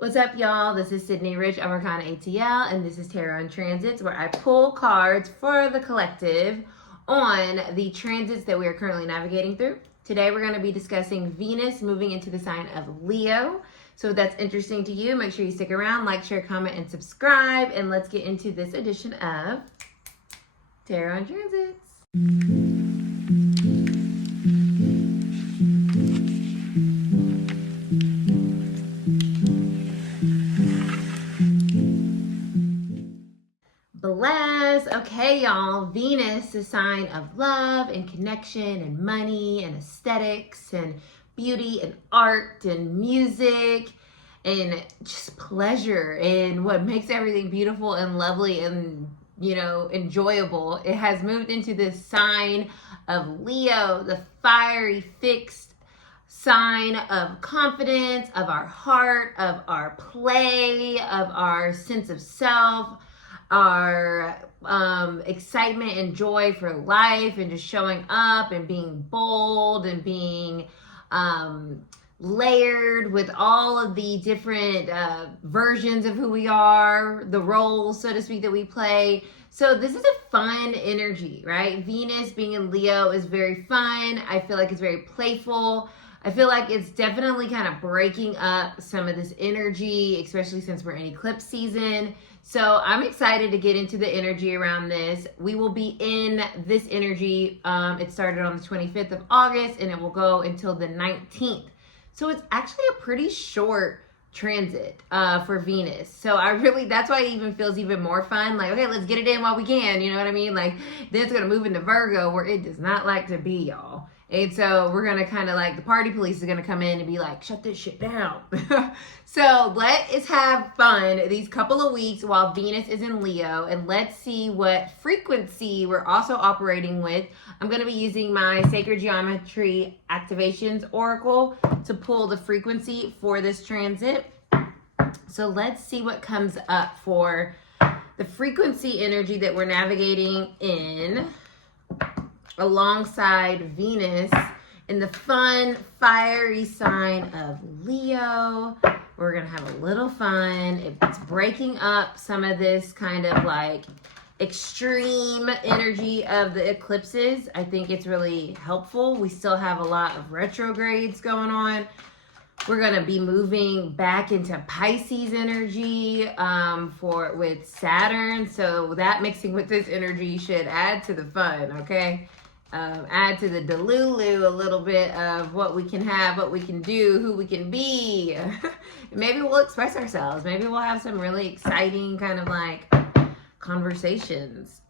What's up, y'all? This is Cidnee Rich of Arcana ATL, and this is Tarot and Transits, where I pull cards for the collective on the transits that we are currently navigating through. Today, we're going to be discussing Venus moving into the sign of Leo. So if that's interesting to you, make sure you stick around, like, share, comment, and subscribe, and let's get into this edition of Tarot and Transits. Bless. Okay, y'all. Venus, a sign of love and connection and money and aesthetics and beauty and art and music and just pleasure and what makes everything beautiful and lovely and, enjoyable. It has moved into this sign of Leo, the fiery, fixed sign of confidence, of our heart, of our play, of our sense of self, our excitement and joy for life, and just showing up and being bold and being layered with all of the different versions of who we are, the roles, so to speak, that we play. So this is a fun energy, right? Venus being in Leo is very fun. I feel like it's very playful. I feel like it's definitely kind of breaking up some of this energy, especially since we're in eclipse season. So I'm excited to get into the energy around this. We will be in this energy. It started on the 25th of August and it will go until the 19th. So it's actually a pretty short transit for Venus. So that's why it even feels even more fun. Like, okay, let's get it in while we can. You know what I mean? Like, then it's going to move into Virgo, where it does not like to be, y'all. And so we're going to kind of like, the party police is going to come in and be like, shut this shit down. So let's have fun these couple of weeks while Venus is in Leo, and let's see what frequency we're also operating with. I'm going to be using my Sacred Geometry Activations Oracle to pull the frequency for this transit. So let's see what comes up for the frequency energy that we're navigating in, alongside Venus in the fun, fiery sign of Leo. We're going to have a little fun. It's breaking up some of this kind of like extreme energy of the eclipses. I think it's really helpful. We still have a lot of retrogrades going on. We're going to be moving back into Pisces energy with Saturn. So that mixing with this energy should add to the fun, okay? Add to the delulu a little bit of what we can have, what we can do, who we can be. Maybe we'll express ourselves. Maybe we'll have some really exciting kind of like conversations.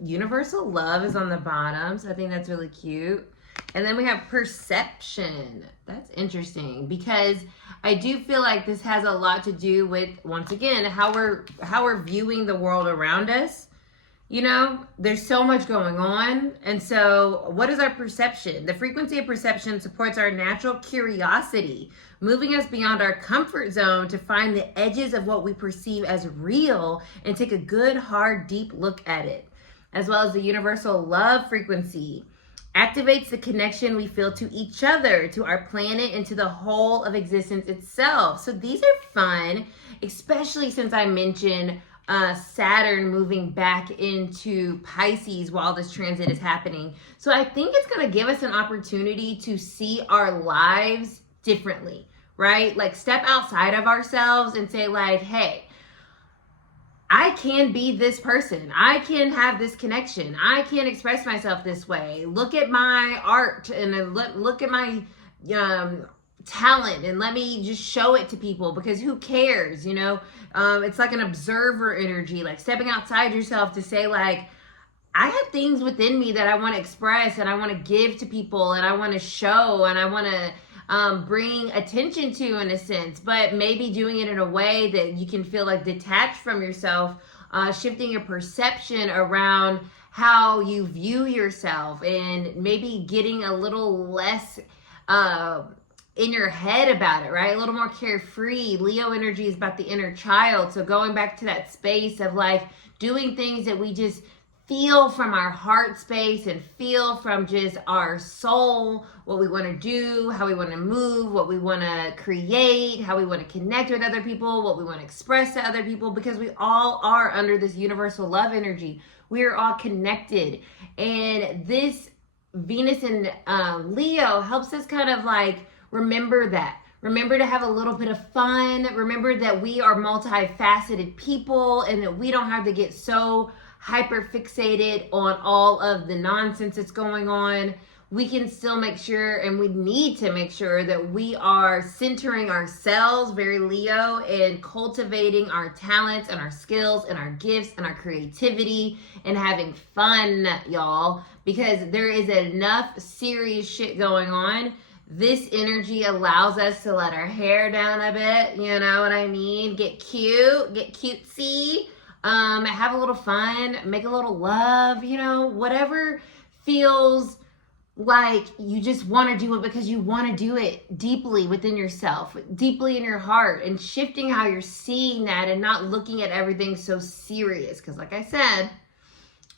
Universal love is on the bottom, so I think that's really cute. And then we have perception. That's interesting because I do feel like this has a lot to do with, once again, how we're viewing the world around us. There's so much going on. And so what is our perception? The frequency of perception supports our natural curiosity, moving us beyond our comfort zone to find the edges of what we perceive as real and take a good, hard, deep look at it. As well as the universal love frequency activates the connection we feel to each other, to our planet, and to the whole of existence itself. So these are fun, especially since I mentioned Saturn moving back into Pisces while this transit is happening. So I think it's going to give us an opportunity to see our lives differently, right? Like step outside of ourselves and say like, hey, I can be this person. I can have this connection. I can express myself this way. Look at my art and look at my talent, and let me just show it to people, because who cares? It's like an observer energy, like stepping outside yourself to say like, I have things within me that I want to express and I want to give to people and I want to show and I want to bring attention to, in a sense, but maybe doing it in a way that you can feel like detached from yourself, shifting your perception around how you view yourself, and maybe getting a little less in your head about it, right? A little more carefree. Leo energy is about the inner child. So going back to that space of like doing things that we just feel from our heart space and feel from just our soul what we want to do, how we want to move, what we want to create, how we want to connect with other people, what we want to express to other people, because we all are under this universal love energy. We are all connected. And this Venus in Leo helps us kind of like remember that. Remember to have a little bit of fun. Remember that we are multifaceted people and that we don't have to get so hyper fixated on all of the nonsense that's going on. We can still make sure, and we need to make sure, that we are centering ourselves, very Leo, and cultivating our talents and our skills and our gifts and our creativity and having fun, y'all, because there is enough serious shit going on. This energy allows us to let our hair down a bit, you know what I mean? Get cute, get cutesy, have a little fun, make a little love, you know, whatever feels like you just want to do it because you want to do it deeply within yourself, deeply in your heart, and shifting how you're seeing that and not looking at everything so serious. Because like I said,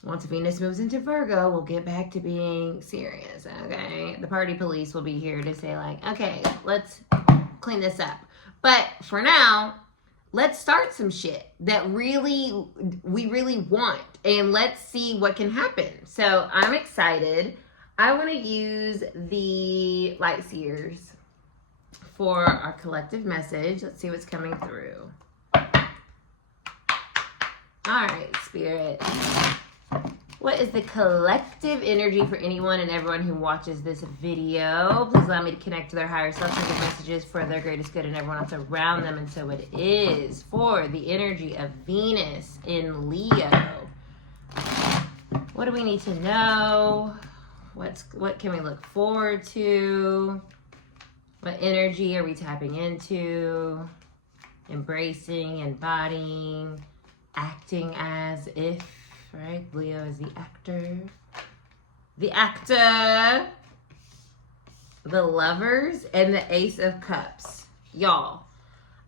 once Venus moves into Virgo, we'll get back to being serious, okay? The party police will be here to say like, okay, let's clean this up. But for now, let's start some shit that we really want, and let's see what can happen. So I'm excited. I want to use the Light Seers for our collective message. Let's see what's coming through. All right, Spirit. What is the collective energy for anyone and everyone who watches this video? Please allow me to connect to their higher self and give messages for their greatest good and everyone else around them. And so it is for the energy of Venus in Leo. What do we need to know? What can we look forward to? What energy are we tapping into? Embracing, embodying, acting as if, right? Leo is the actor. The actor. The Lovers and the Ace of Cups. Y'all,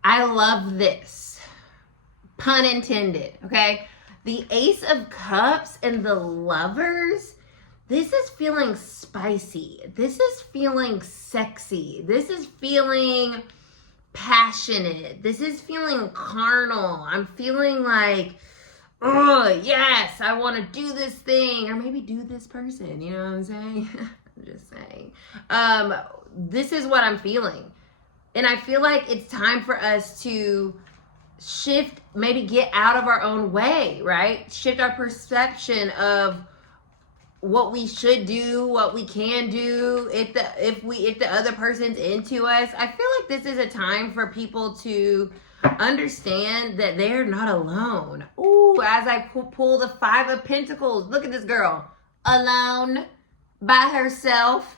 I love this. Pun intended, okay? The Ace of Cups and the Lovers. This is feeling spicy. This is feeling sexy. This is feeling passionate. This is feeling carnal. I'm feeling like, oh, yes, I want to do this thing, or maybe do this person. You know what I'm saying? I'm just saying. This is what I'm feeling. And I feel like it's time for us to shift, maybe get out of our own way, right? Shift our perception of what we should do, what we can do, if the other person's into us. I feel like this is a time for people to understand that they're not alone. Ooh, as I pull the Five of Pentacles, look at this girl, alone, by herself,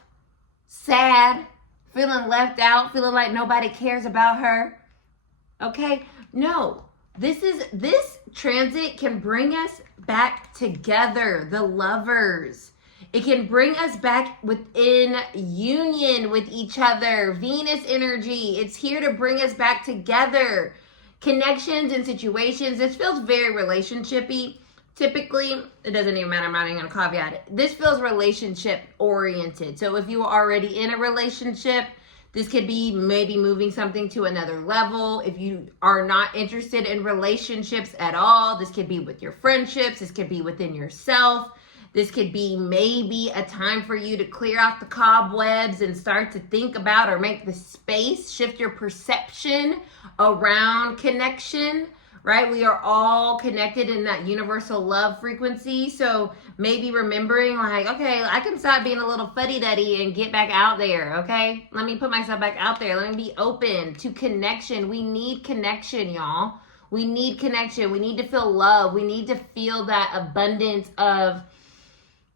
sad, feeling left out, feeling like nobody cares about her. Okay, no. This transit can bring us back together, the Lovers. It can bring us back within union with each other. Venus energy, it's here to bring us back together. Connections and situations. This feels very relationship-y. Typically, it doesn't even matter, I'm not even gonna caveat it. This feels relationship oriented. So if you are already in a relationship, this could be maybe moving something to another level. If you are not interested in relationships at all, this could be with your friendships. This could be within yourself. This could be maybe a time for you to clear out the cobwebs and start to think about or make the space, shift your perception around connection, right? We are all connected in that universal love frequency. So maybe remembering like, okay, I can stop being a little fuddy-duddy and get back out there, okay? Let me put myself back out there. Let me be open to connection. We need connection, y'all. We need connection. We need to feel love. We need to feel that abundance of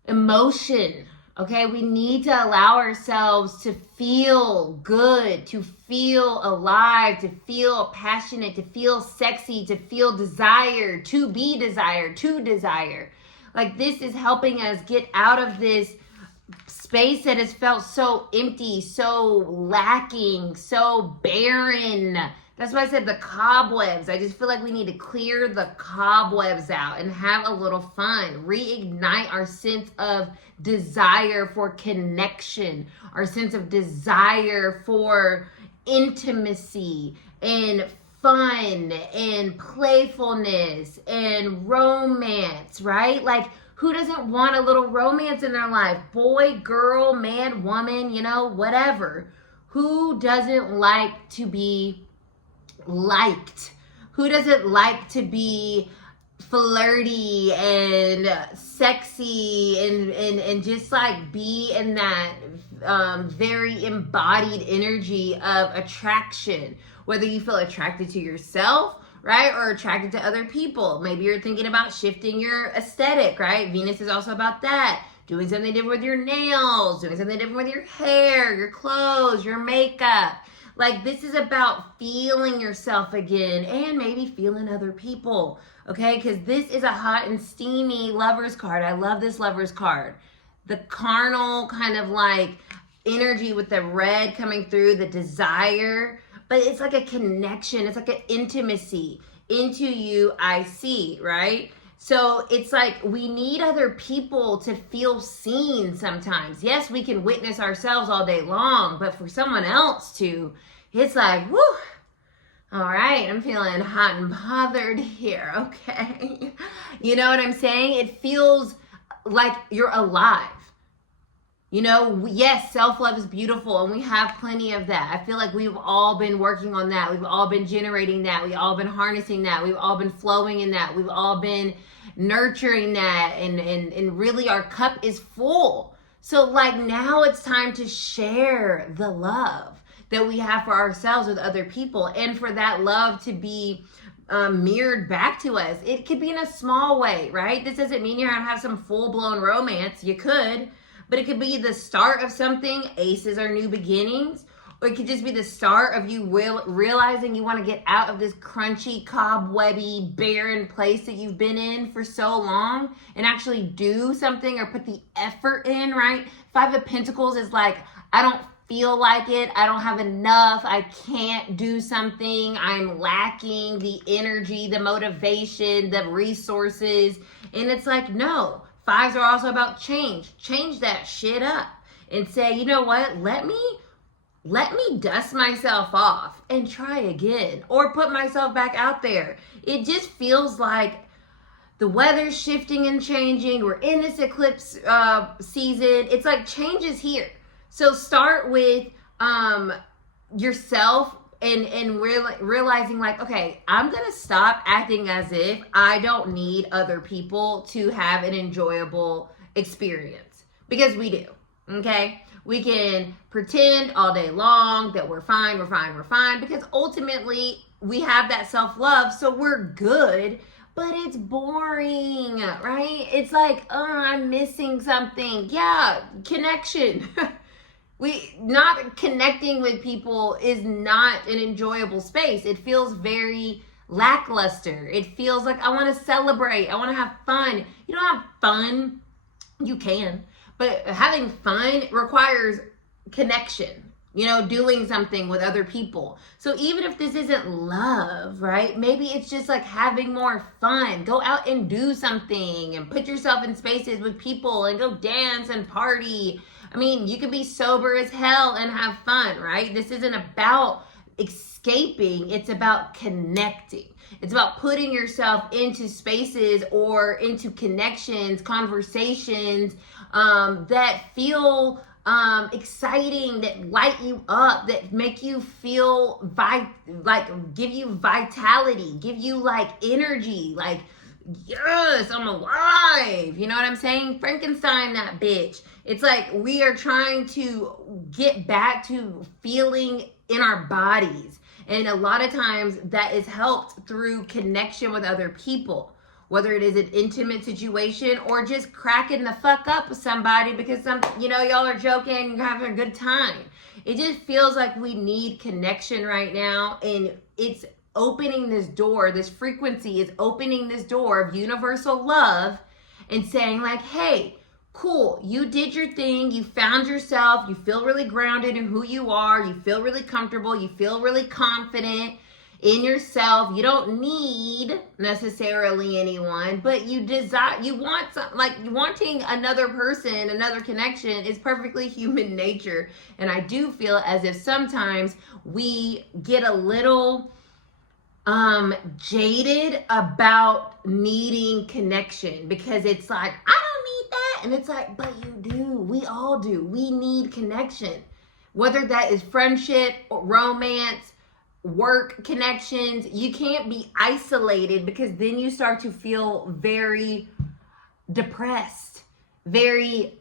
emotion, okay? We need to allow ourselves to feel good, to feel alive, to feel passionate, to feel sexy, to feel desired, to be desired, to desire. Like this is helping us get out of this space that has felt so empty, so lacking, so barren. That's why I said the cobwebs. I just feel like we need to clear the cobwebs out and have a little fun. Reignite our sense of desire for connection, our sense of desire for intimacy and fun and playfulness and romance, right? Like, who doesn't want a little romance in their life? Boy, girl, man, woman, you know, whatever. Who doesn't like to be liked? Who doesn't like to be flirty and sexy and just like be in that very embodied energy of attraction? Whether you feel attracted to yourself, right, or attracted to other people. Maybe you're thinking about shifting your aesthetic, right? Venus is also about that. Doing something different with your nails, doing something different with your hair, your clothes, your makeup. Like, this is about feeling yourself again and maybe feeling other people, okay? Because this is a hot and steamy Lover's card. I love this Lover's card. The carnal kind of like energy with the red coming through, the desire, but it's like a connection. It's like an intimacy. Into you, I see, right? So it's like we need other people to feel seen sometimes. Yes, we can witness ourselves all day long, but for someone else to, it's like, whoo, all right, I'm feeling hot and bothered here, okay? You know what I'm saying? It feels like you're alive. You know, yes, self-love is beautiful and we have plenty of that. I feel like we've all been working on that. We've all been generating that. We've all been harnessing that. We've all been flowing in that. We've all been nurturing that. And really our cup is full. So like now it's time to share the love that we have for ourselves with other people and for that love to be mirrored back to us. It could be in a small way, right? This doesn't mean you're going to have some full-blown romance. You could. But it could be the start of something. Aces are new beginnings. Or it could just be the start of you realizing you want to get out of this crunchy, cobwebby, barren place that you've been in for so long and actually do something or put the effort in, right? Five of Pentacles is like, I don't feel like it. I don't have enough. I can't do something. I'm lacking the energy, the motivation, the resources. And it's like, no. Fives are also about change. Change that shit up and say, you know what? Let me dust myself off and try again or put myself back out there. It just feels like the weather's shifting and changing. We're in this eclipse season. It's like change is here. So start with yourself and realizing like, okay, I'm going to stop acting as if I don't need other people to have an enjoyable experience, because we do, okay? We can pretend all day long that we're fine, because ultimately we have that self-love, so we're good, but it's boring, right? It's like, oh, I'm missing something. Yeah, connection. Not connecting with people is not an enjoyable space. It feels very lackluster. It feels like I want to celebrate. I want to have fun. You don't have fun. You can. But having fun requires connection. You know, doing something with other people. So even if this isn't love, right? Maybe it's just like having more fun. Go out and do something and put yourself in spaces with people and go dance and party. I mean, you can be sober as hell and have fun, right? This isn't about escaping. It's about connecting. It's about putting yourself into spaces or into connections, conversations that feel exciting, that light you up, that make you feel give you vitality, give you like energy, like, yes, I'm alive. You know what I'm saying? Frankenstein that bitch. It's like we are trying to get back to feeling in our bodies. And a lot of times that is helped through connection with other people. Whether it is an intimate situation or just cracking the fuck up with somebody because y'all are joking, you're having a good time. It just feels like we need connection right now, and it's opening this door. This frequency is opening this door of universal love and saying like, hey, cool, you did your thing, you found yourself, you feel really grounded in who you are, you feel really comfortable, you feel really confident in yourself. You don't need necessarily anyone, but you want some, like, wanting another person, another connection is perfectly human nature. And I do feel as if sometimes we get a little jaded about needing connection, because it's like, I don't need that. And it's like, but you do. We all do. We need connection, whether that is friendship, romance, work connections. You can't be isolated, because then you start to feel very depressed, very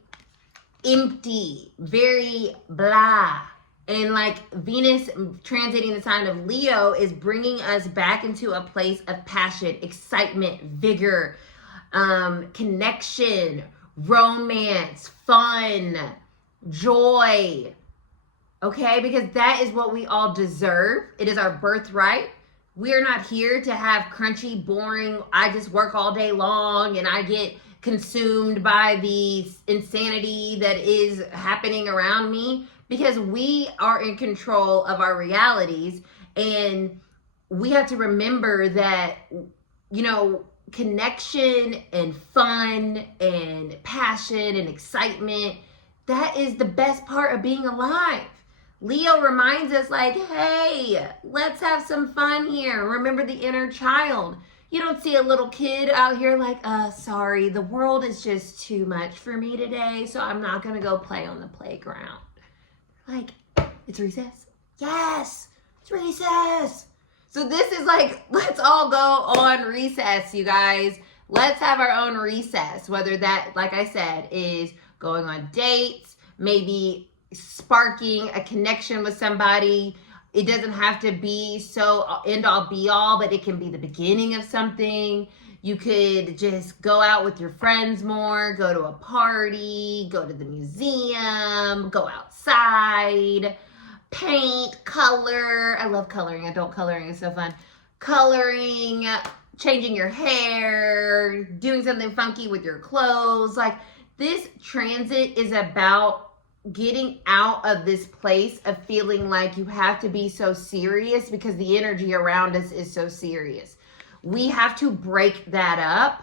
empty, very blah. And like Venus transiting the sign of Leo is bringing us back into a place of passion, excitement, vigor, connection, romance, fun, joy. Okay, because that is what we all deserve. It is our birthright. We are not here to have crunchy, boring, I just work all day long and I get consumed by the insanity that is happening around me, because we are in control of our realities. And we have to remember that, you know, connection and fun and passion and excitement, that is the best part of being alive. Leo reminds us, like, hey, let's have some fun here. Remember the inner child. You don't see a little kid out here like, sorry, the world is just too much for me today, so I'm not going to go play on the playground. Like, it's recess. Yes, it's recess. So this is like, let's all go on recess, you guys. Let's have our own recess, whether that, like I said, is going on dates, maybe sparking a connection with somebody. It doesn't have to be so end all be all, but it can be the beginning of something. You could just go out with your friends more, go to a party, go to the museum, go outside, paint, color. I love coloring. Adult coloring is so fun. Coloring, changing your hair, doing something funky with your clothes. Like, this transit is about getting out of this place of feeling like you have to be so serious because the energy around us is so serious. We have to break that up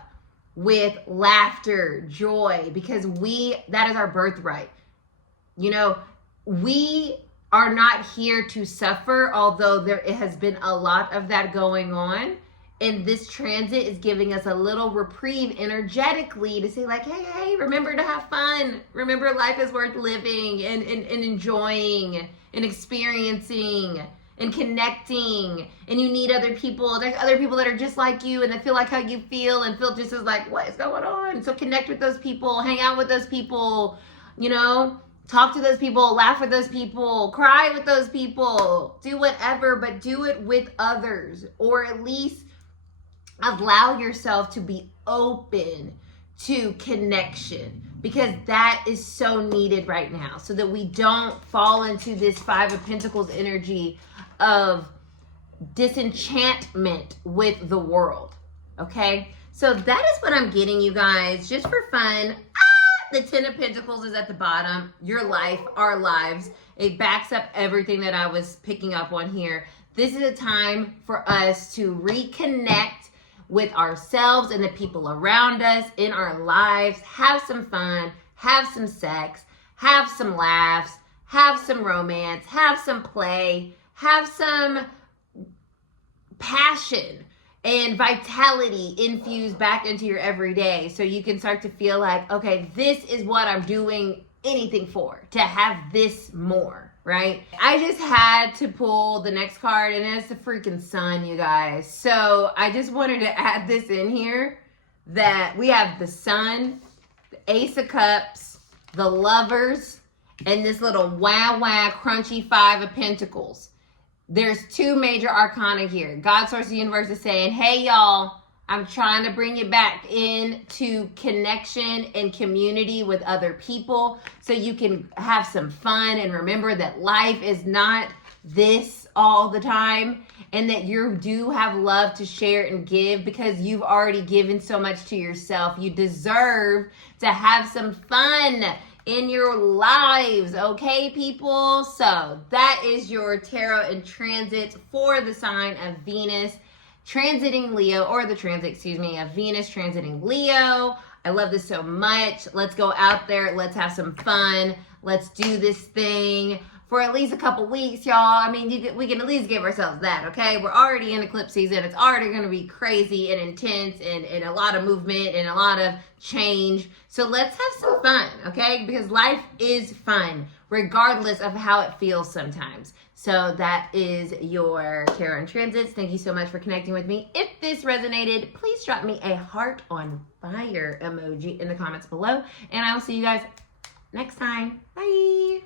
with laughter, joy, because that is our birthright. You know, we are not here to suffer, although there has been a lot of that going on. And this transit is giving us a little reprieve energetically to say, like, hey, remember to have fun. Remember, life is worth living and enjoying and experiencing and connecting. And you need other people. There's other people that are just like you and that feel like how you feel and feel just as like, what is going on? So connect with those people, hang out with those people, you know, talk to those people, laugh with those people, cry with those people, do whatever, but do it with others, or at least allow yourself to be open to connection, because that is so needed right now, so that we don't fall into this Five of Pentacles energy of disenchantment with the world. Okay, so that is what I'm getting, you guys, just for fun. The Ten of Pentacles is at the bottom. Your life, our lives. It backs up everything that I was picking up on here. This is a time for us to reconnect with ourselves and the people around us in our lives. Have some fun, have some sex, have some laughs, have some romance, have some play, have some passion and vitality infused back into your everyday, so you can start to feel like, okay, this is what I'm doing anything for, to have this more, right? I just had to pull the next card, and it's the freaking sun, you guys. So I just wanted to add this in here, that we have the sun, the Ace of Cups, the Lovers, and this little wow crunchy Five of Pentacles. There's two major arcana here. God, source, the universe is saying, hey, y'all, I'm trying to bring you back into connection and community with other people so you can have some fun and remember that life is not this all the time, and that you do have love to share and give because you've already given so much to yourself. You deserve to have some fun in your lives, okay, people? So that is your tarot and transit for the sign of Venus transiting Leo, or the transit, excuse me, of Venus transiting Leo. I love this so much. Let's go out there. Let's have some fun. Let's do this thing for at least a couple weeks, y'all. I mean, we can at least give ourselves that, okay? We're already in eclipse season. It's already going to be crazy and intense and a lot of movement and a lot of change. So let's have some fun, okay? Because life is fun, regardless of how it feels sometimes. So that is your tarot and transits. Thank you so much for connecting with me. If this resonated, please drop me a heart on fire emoji in the comments below. And I will see you guys next time. Bye.